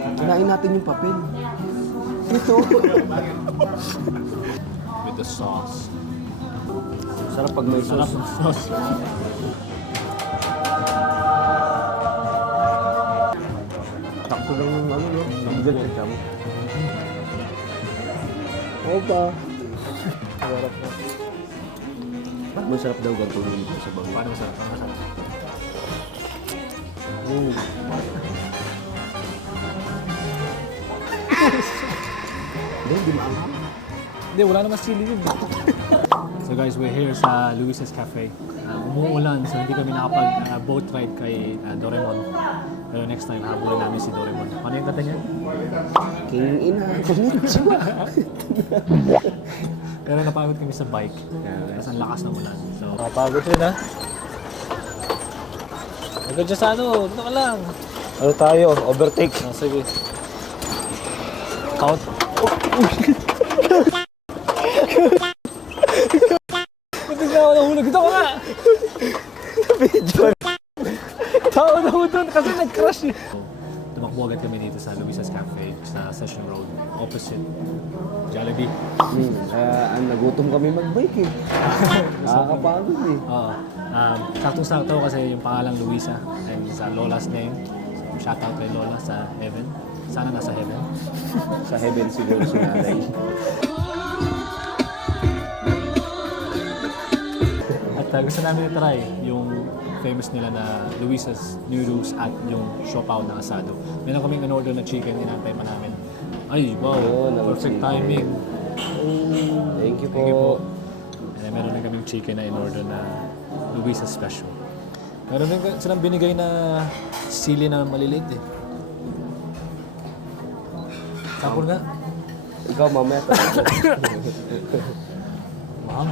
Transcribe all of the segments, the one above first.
Kinain natin yung papel. Ito. With the sauce. Sarap pag may Sarap sauce. ng sauce. Sakto lang yung ano, no? Nandiyan sa jam. Opa. Sarap na. Ba't masarap daw ganito nito sa bangka? Paano masarap? Paano masarap? Hindi maanghang. Hindi, wala naman sili yun. So guys, we're here sa Luis's Cafe. Umuulan, so hindi kami nakapag-boat ride kay Doraemon. Pero next time, habulin namin si Doraemon. Ano yung kata niya? King ina, konnichiwa. Pero napagod kami sa bike. Kasi ang lakas ng ulan. So, nakapagod rin ha. Agad dyan sa ano, dito ka lang. Ano tayo? Overtake. Oh, sige. Count. Buti na ako nahulog. Dito ka nga! Video. Tao na ho doon kasi nag-crash eh. Tumakbo agad kami dito sa Luis's Cafe sa Session Road. Opposite Jollibee. Nagutom kami mag-bike eh. Nakakapagod eh. Oo. Saktong-sakto kasi yung pangalang Luisa and sa Lola's name. So, shoutout kay Lola sa heaven. Sana nasa heaven. Sa heaven siguro si nanay. At gusto namin i-try yung famous nila na Luisa's Noodles at yung siopaw na asado. Meron kaming in-order na chicken, inantay pa namin. Ay, wow! Perfect timing. Thank you po. Thank you po. And then meron din kaming chicken na in-order na Luisa's Special. Meron din silang binigay na sili na maliliit eh. Tapos nga. Ikaw mamaya tayo. Ma'am.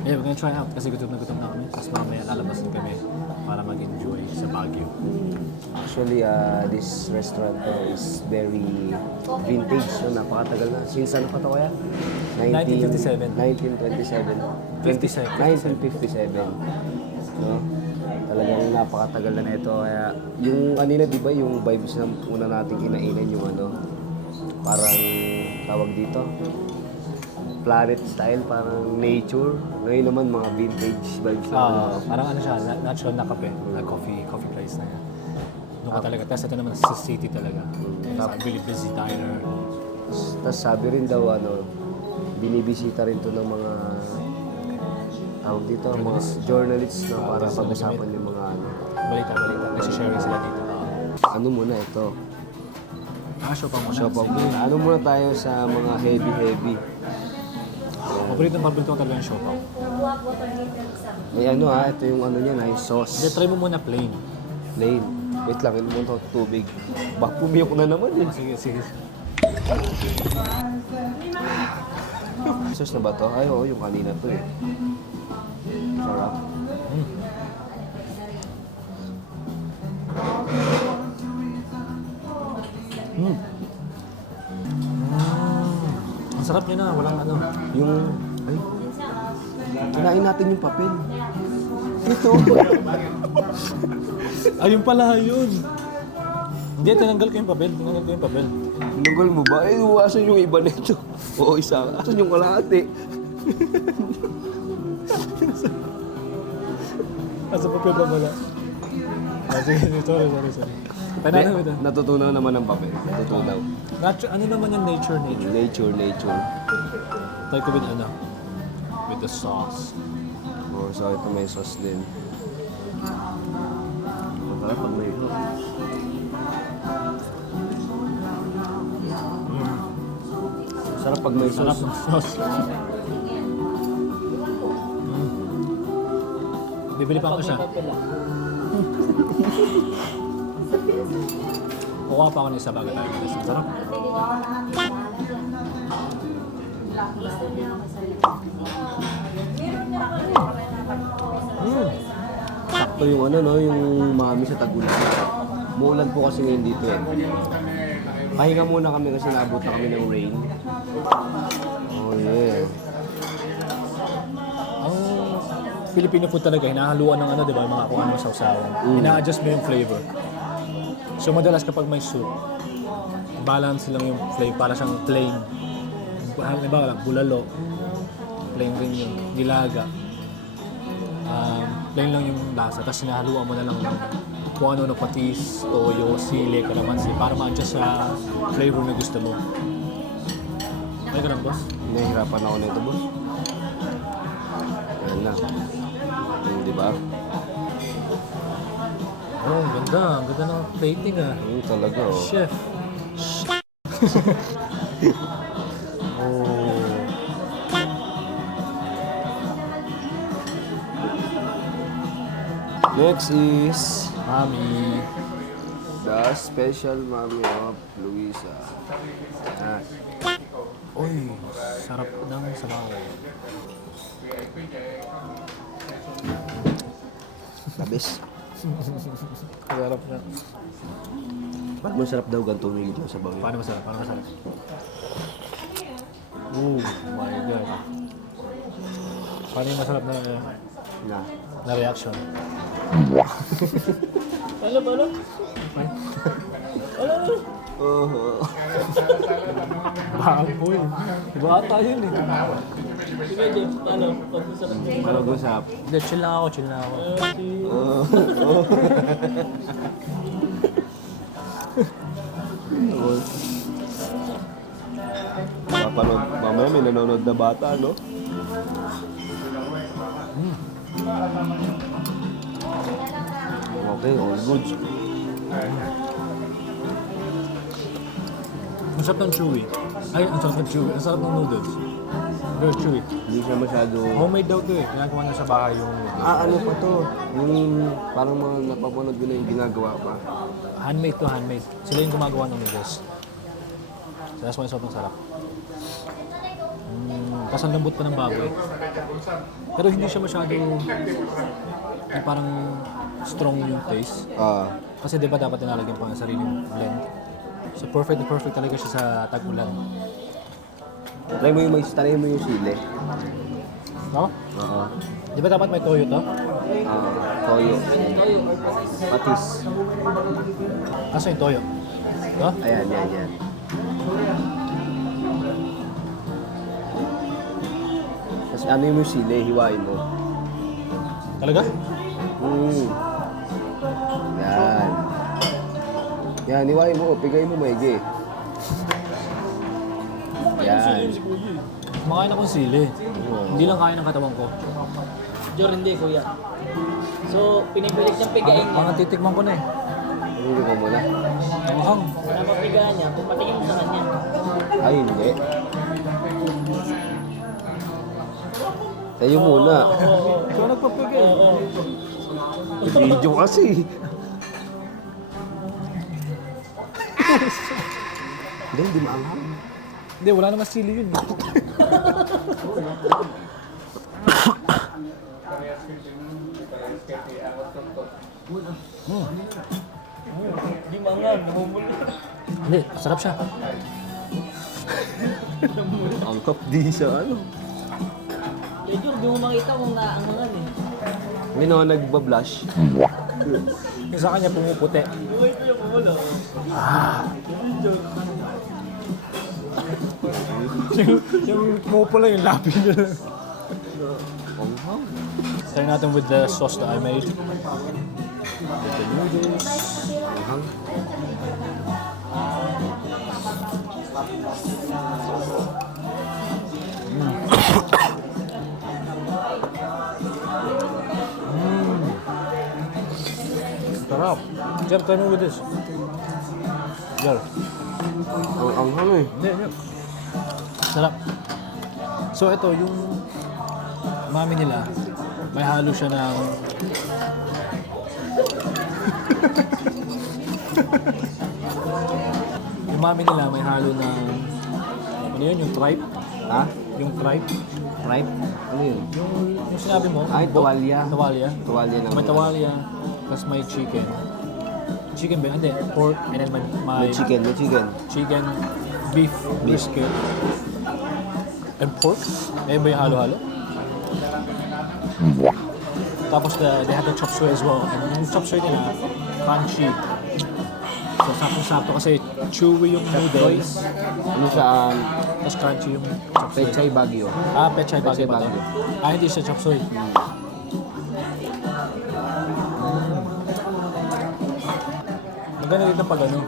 Yeah, we're gonna try out kasi gutom na kami. Tapos mamaya lalabas din kami para mag-enjoy sa Baguio. Actually, this restaurant is very vintage. So, napakatagal na. Since ano pa ito kaya? 1957. 1927. 1957. No? Talagang napakatagal na nito. Kaya yung kanina, di ba, yung vibes na una nating kinainan yung ano, parang tawag dito, planet style, parang nature. Ngayon naman mga vintage vibes na. Parang ano siya, natural na kape, na coffee place na yan. Doon ka talaga. Tapos ito naman sa city talaga. Sa really busy diner. Tapos sabi rin daw, ano, binibisita rin to ng mga tawag dito, mga journalists na para pag-usapan yung mga ano. Balita. Nagsishare sila dito. Ano muna ito? Siopaw muna. Siopaw muna. Ano muna tayo sa mga heavy. Paborito ko talaga yung siopaw. May ano ito yung ano niya, nice sauce. Hindi, try mo muna plain. Plain. Wait lang, ino mo ito tubig. Baka pumiyok na naman eh. Sige. Sauce na ba to? Ay, oo, yung kanina to eh. Sarap. Ang sarap niya na, walang ano. Yung, ay, kinain natin yung papel. Ito. Ayun pala yun. Hindi, tinanggal ko yung papel. Tinanggal mo ba? Eh, asan yung iba nito? Oo, isa. Asan yung kalahati? Asa papel pa pala. Sige, sorry. Panalo ito. Natutunaw naman ang papel. Natutunaw. Ano naman yung nature? Nature. Try ko with ano? With the sauce. Oh, so ito may sauce din. Masarap pag may sauce. Sarap pag may Sarap sauce. ng sauce. Bibili pa ako siya. Kukuha pa ako ng isa bago tayo. Sarap. Sakto yung ano, no, yung mami sa Tagulan. Muulan po kasi ngayon dito eh. Pahinga muna kami kasi naabot na kami ng rain. Oh yeah. Ang Filipino food talaga, hinahaluan ng ano, di ba? Mga kung anong sausawan. Ina-adjust mo yung flavor. So madalas kapag may soup, balance lang yung flavor, para siyang plain. Halimbawa, bulalo, plain rin yung nilaga. Plain lang yung lasa, tapos sinahaluan mo na lang ng kung ano na patis, toyo, sili, kalamansi para ma-adjust sa flavor na gusto mo. May ganun, boss? Nahihirapan ako nito, boss. Yan na. Di ba? Oh, ang ganda. Ang ganda ng plating ah. Talaga, oh. Chef. Oh. Next is Mami. the special mommy of Luisa. Yan. Uy, sarap ng sabaw. Labis. Sarap na. Ba't masarap daw ganito yung sa bawi? Paano masarap? Paano masarap? Oh my God. Paano yung masarap Na. na reaction? Paano? Oh. Baboy. Bata yun eh. Sige, Jeff, pag-usap mo. Marag-usap. Hindi, chill lang ako, chill lang ako. Papanood. Mamaya may nanonood na bata, no? Okay, all good. Ang sarap ng chewy. Ay, ang sarap ng chewy. Ang sarap ng noodles. Very chewy. Hindi siya masyado... Homemade daw to eh. Ginagawa niya sa bahay yung noodles. Ano pa to? Yung parang mga napapanood ko na yung ginagawa pa. Handmade to, handmade. Sila yung gumagawa ng noodles. So that's why sobrang sarap. Tapos ang lambot pa ng baboy. Pero hindi siya masyado yung parang strong yung taste. Kasi di ba dapat nilalagyan pa ng sariling blend. So perfect na perfect talaga siya sa tag-ulan. Try mo yung mais, try mo yung sili. No? Oo. Di ba dapat may toyo to? Toyo. Patis. Asa yung toyo? To? Ayan, yan. Tapos ano yung sili, hiwain mo. Talaga? Yan. Yan, hiwain mo, pigay mo maigi. Yan. Kumakain akong sili. Hindi lang kaya ng katawan ko. Jor, hindi, kuya. So, pinipilit niyang pigain niya. Mga titikman ko na eh. Hindi ko muna. Ang hang. Para mapigaan niya, kung patingin mo sa kanya. Ay, hindi. Tayo muna. Ikaw nagpapigay. Video kasi. Hindi maanghang. Hindi, wala naman sili yun. Hindi mangan, namumuli. Hindi, sarap siya. Angkop di sa ano. Eh, Jor, di mo makita kung naangangan eh. May naman nagbablush. Yung sa kanya pumuputi. Uy, kuya, pumulo. Yung pumupula yung labi niya lang. Anghang. Try natin with the sauce that I made. With the noodles. Anghang. Sarap. Jer, try mo with this. Jer. Ang anghang eh. Hindi. Sarap. So ito, yung mami nila, may halo siya ng... yung mami nila may halo ng... Ano yun? Yung tripe? Ha? Yung tripe? Tripe? Ano yun? Yung sinabi mo? Ay, tuwalya. Tuwalya. Tuwalya ng... May tuwalya, tapos may chicken. Chicken ba? Hindi. Pork, and then may May chicken. chicken, beef, brisket, and pork. Eh ba yung halo-halo? Tapos they have the chop suey as well. And yung chop suey nila, crunchy. sakto-sakto kasi chewy yung noodles. Ano siya, Tapos crunchy yung chop suey. Pechay Baguio. Pechay Pechay Baguio ba to? Baguio. Hindi siya chop suey. Maganda dito pag ano,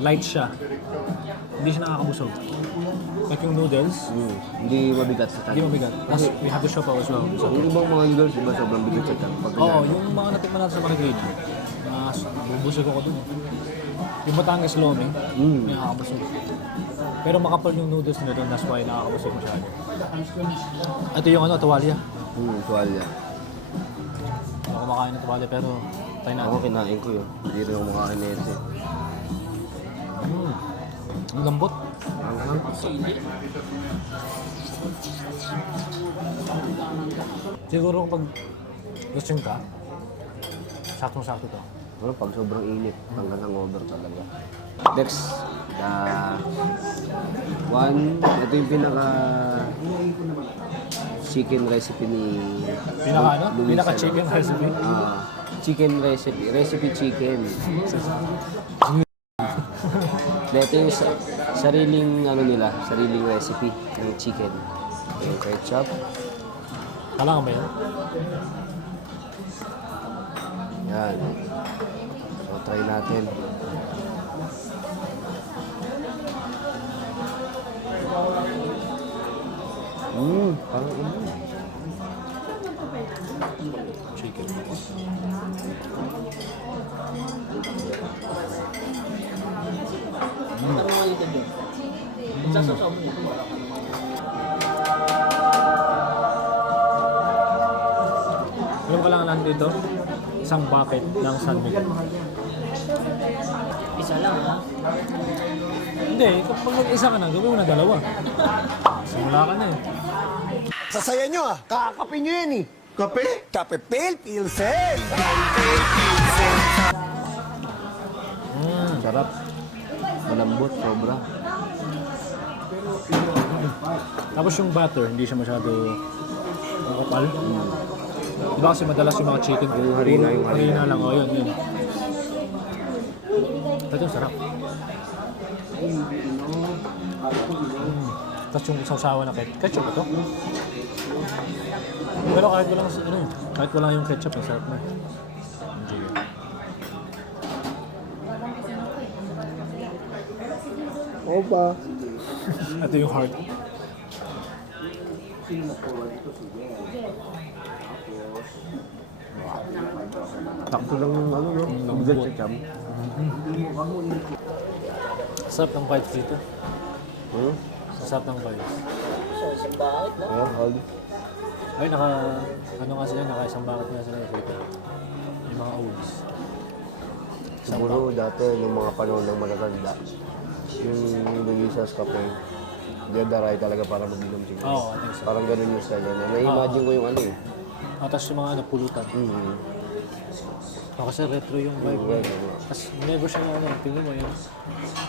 light siya. Hindi siya nakakabusog. Like yung noodles, Hindi mabigat sa hindi tiyan. mabigat. Tapos we have the siopaw as well. So, Yung ibang mga noodles, diba sobrang bigat sa tiyan. Pag oo, yung mga natikman natin sa Marikina, bubusog ako dun. Yung Batangas Lomi, may nakakabusog. Pero makapal yung noodles nila doon, that's why nakakabusog masyado. Ito yung ano, tuwalya. tuwalya. Hindi ako kumakain ng tuwalya pero tayo natin. Ako kinain ko yun. Hindi rin ako makakain na ito. Ang lambot. Sili. Siguro kapag lasing ka, saktong-sakto to. Ano, pag sobrang init, hanggang hangover talaga. Next, ito yung pinaka chicken recipe ni Pinaka ano? Luis, Pinaka chicken recipe. Chicken recipe chicken. Ito yung sariling ano nila, sariling recipe ng chicken. Yung ketchup. Kailangan ba yan? Yan. So, try natin. Parang Chicken. Ano mga ito dyan? Magsasasaw mo dito. Alam ko lang lang dito, isang bucket ng San Miguel. Isa lang ha. Hindi, kapag mag-isa ka na, gawin mo na dalawa. Simula ka na eh. Sa saya nyo ah, kakakape nyo yan eh. Kape? Kape Pilsen! sarap. Malambot, sobra. Tapos yung butter, hindi siya masyado makapal. Diba kasi madalas yung mga chicken, Yung harina, yung harina. lang. O, yun. Ito yung sarap. Tapos yung sausawa na ketchup ito. Pero kahit walang yung ketchup, ang sarap na. Hindi. Opa. Ito yung heart. Takto lang yung ano, no? Bigat sa cham. Sarap ng vibes dito. Sarap ng vibes. So, isang bakit no? Aldi. Ay, naka isang bakit nga sila dito. Yung mga olds. Siguro dati, nung mga panahon ng matatanda, yung Luisas Cafe, dadaray talaga para mag-inom siguro. Oo, I think so. Parang ganun yung style na. Na-imagine ko yung ano eh. Tapos yung mga pulutan. Kasi retro yung vibe. Tapos never siya tingnan mo yun.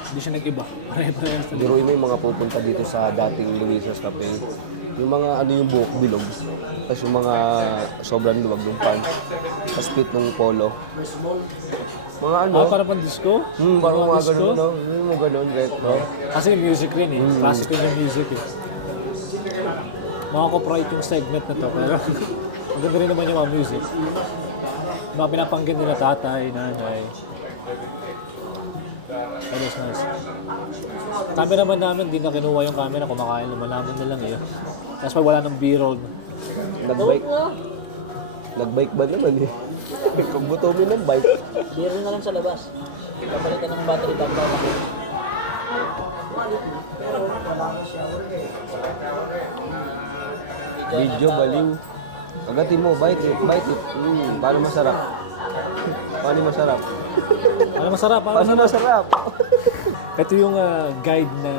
Hindi siya nag-iba. Pare-parehas na. Pero yung mga pupunta dito sa dating Luisas Cafe, yung mga ano yung buhok bilog, tapos yung mga sobrang luwag ng pants, tapos fit ng polo. Mga ano? Parang pang disco? Parang mga ganun, no? Yung mga ganun, retro. Kasi yung music rin eh. Classical yung music eh. Mga yung segment na to. Pero maganda rin naman yung mga music. Mga pinapangkin nila tatay, nanay. That is nice. Cameraman namin, di na kinuha yung camera. Kumakain naman namin na lang eh. Tapos pag wala ng B-roll, Nagbike ba naman eh? Kung butomin ng bike. Biro na lang sa labas. Papalitan ng battery bago na. Video, baliw. Agatin mo, bite it. Paano masarap? Paano masarap? Ano masarap? Paano masarap? Ito yung guide na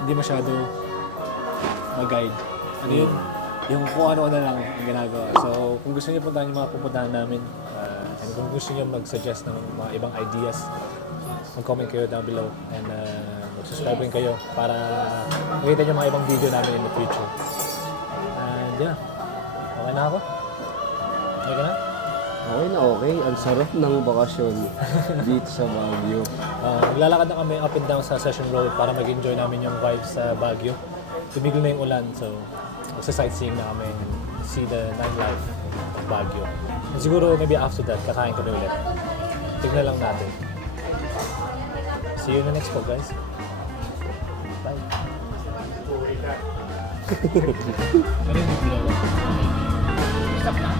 hindi masyado mag-guide. Ano yun? Yung kung ano-ano lang ang ginagawa. So, kung gusto niyo puntahan yung mga pupuntahan namin, and kung gusto niyo mag-suggest ng mga ibang ideas, mag-comment kayo down below and mag-subscribe rin kayo para makita niyo mga ibang video namin in the future. And yeah, okay na ako? Okay ka na? Okay na okay. Ang sarap ng bakasyon dito sa Baguio. Maglalakad na kami up and down sa Session Road para mag-enjoy namin yung vibes sa Baguio. Tumigil na yung ulan, so magsa-sightseeing na kami and see the nightlife of Baguio. And siguro maybe after that, kakain kami ulit. Tignan lang natin. See you in the next vlog, guys. Bye. Ano yung bigla? Stop na.